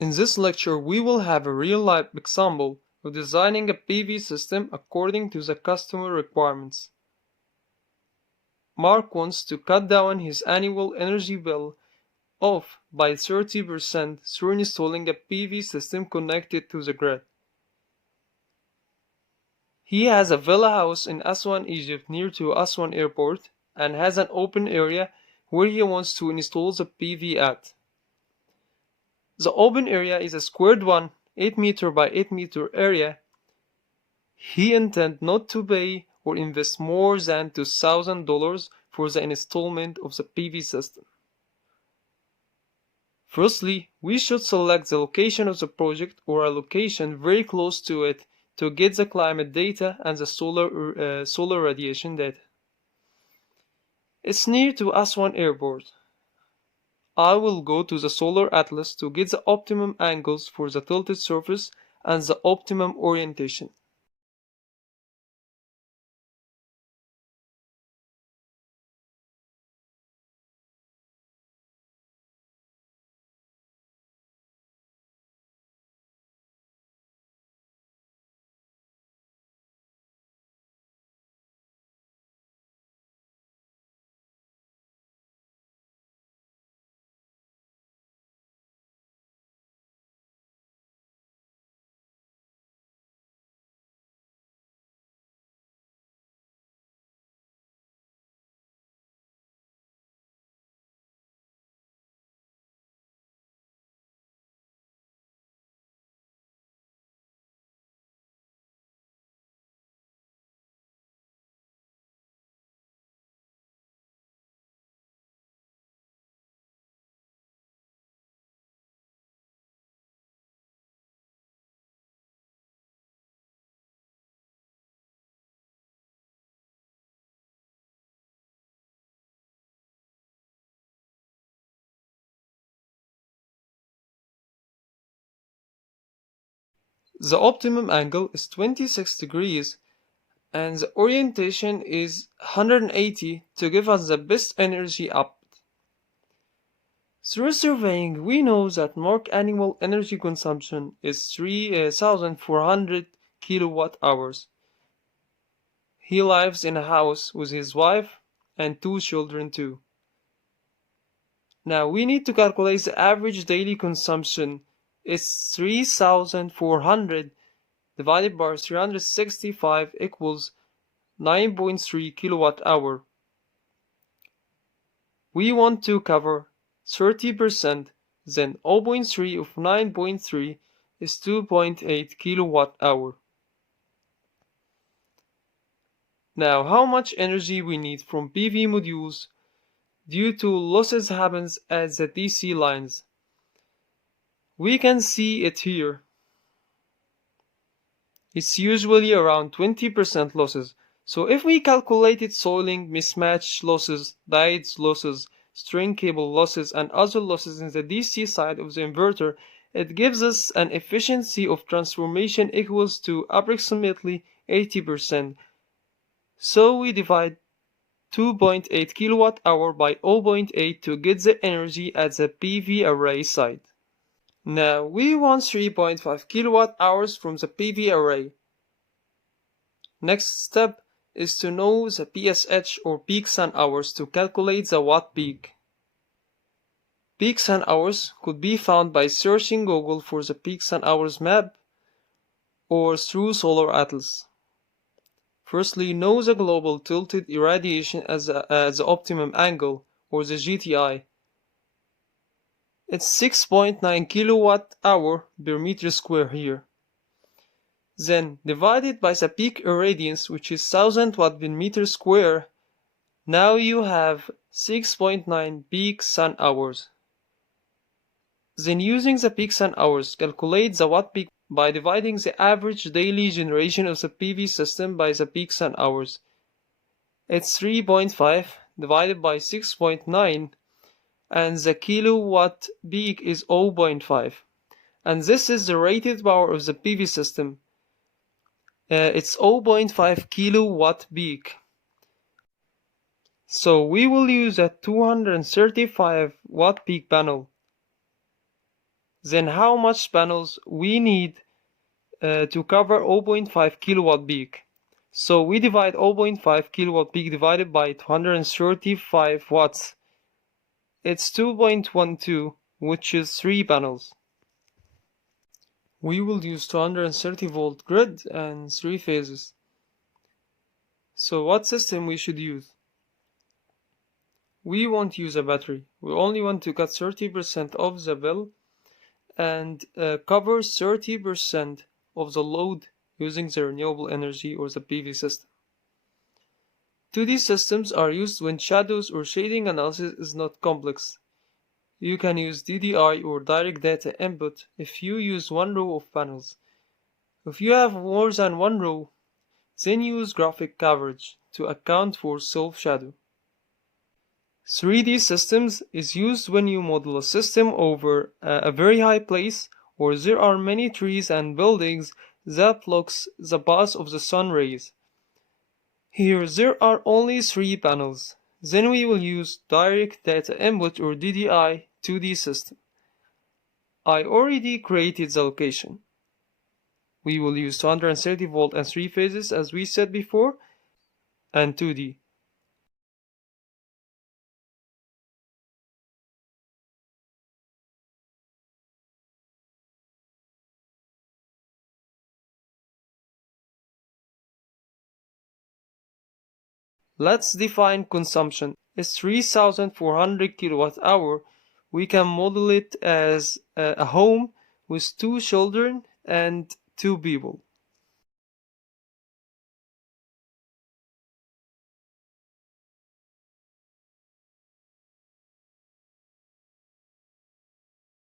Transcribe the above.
In this lecture, we will have a real-life example of designing a PV system according to the customer requirements. Mark wants to cut down his annual energy bill off by 30% through installing a PV system connected to the grid. He has a villa house in Aswan, Egypt near to Aswan Airport and has an open area where he wants to install the PV at. The open area is a squared 8 meter by 8 meter area. He intends not to pay or invest more than $2,000 for the installation of the PV system. Firstly, we should select the location of the project or a location very close to it to get the climate data and the solar radiation data. It's near to Aswan Airport. I will go to the Solar Atlas to get the optimum angles for the tilted surface and the optimum orientation. The optimum angle is 26 degrees and the orientation is 180 to give us the best energy output. Through surveying, we know that Mark's annual energy consumption is 3,400 kilowatt hours. He lives in a house with his wife and 2 children too. Now we need to calculate the average daily consumption. It's 3,400 divided by 365 equals 9.3 kilowatt hour. We want to cover 30%, then 0.3 of 9.3 is 2.8 kilowatt hour. Now how much energy we need from PV modules due to losses happens at the DC lines. We can see it here. It's usually around 20% losses. So if we calculated soiling, mismatch losses, diodes losses, string cable losses, and other losses in the DC side of the inverter, it gives us an efficiency of transformation equals to approximately 80%. So we divide 2.8 kilowatt hour by 0.8 to get the energy at the PV array side. Now we want 3.5 kilowatt hours from the PV array. Next step is to know the PSH or peak sun hours to calculate the watt peak. Peak sun hours could be found by searching Google for the peak sun hours map or through Solar Atlas. Firstly, know the global tilted irradiation as the optimum angle or the GTI. It's 6.9 kilowatt hour per meter square here. Then divided by the peak irradiance, which is 1000 watt per meter square. Now you have 6.9 peak sun hours. Then using the peak sun hours, calculate the watt peak by dividing the average daily generation of the PV system by the peak sun hours. It's 3.5 divided by 6.9 and the kilowatt peak is 0.5. And this is the rated power of the PV system. It's 0.5 kilowatt peak. So we will use a 235 watt peak panel. then how much panels we need to cover 0.5 kilowatt peak. So we divide 0.5 kilowatt peak divided by 235 watts. It's 2.12, which is 3 panels. We will use 230 volt grid and 3 phases. So what system we should use? We won't use a battery. We only want to cut 30% of the bill and cover 30% of the load using the renewable energy or the PV system. 2D systems are used when shadows or shading analysis is not complex. You can use DDI or direct data input if you use one row of panels. If you have more than one row, then use graphic coverage to account for self-shadow. 3D systems is used when you model a system over a very high place or there are many trees and buildings that blocks the path of the sun rays. Here there are only 3 panels. Then we will use direct data input or DDI 2D system. I already created the location. We will use 230 volt and 3 phases as we said before, and 2D. Let's define consumption. It's 3,400 kilowatt hour. We can model it as a home with 2 children and 2 people.